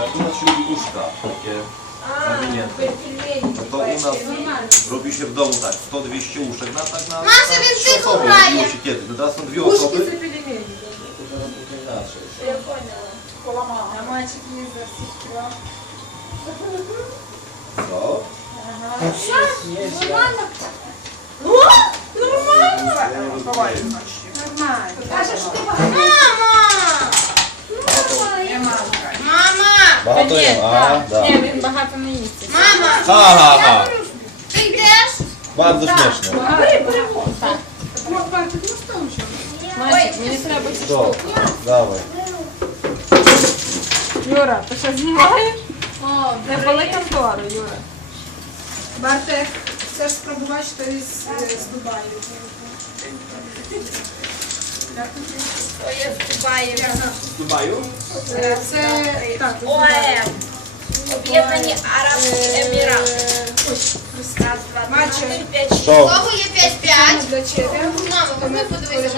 A tu nas się uszka, takie zawinięte. No to u nas robi się w domu tak, 100-200 łóżek na tak na, na sobie trzy tylko osoby braje. robiło się kiedyś. No teraz są dwie Ушки osoby, за пельмені. to teraz będzie inaczej. Я поняла. А мальчик не засекла. Co? Нормально? Каже, що ти Багато да. Ні, він багато не їсть. Мама! Ха-ха-ха. Ти йдеш? Bardzo śmieszne. Мальчик, мені треба ці? Dawaj. Юра, ти що знімаєш? Не були контору, Юра. Бартек, chcesz spróbować to jest e, z Dubaju. В Дубаю? Е, Це так, з Об'єднані Арабські Емірати. Ось, Раз, два, три, чотири, п'ять, шість. Кого є 5-5? Мама, подивися.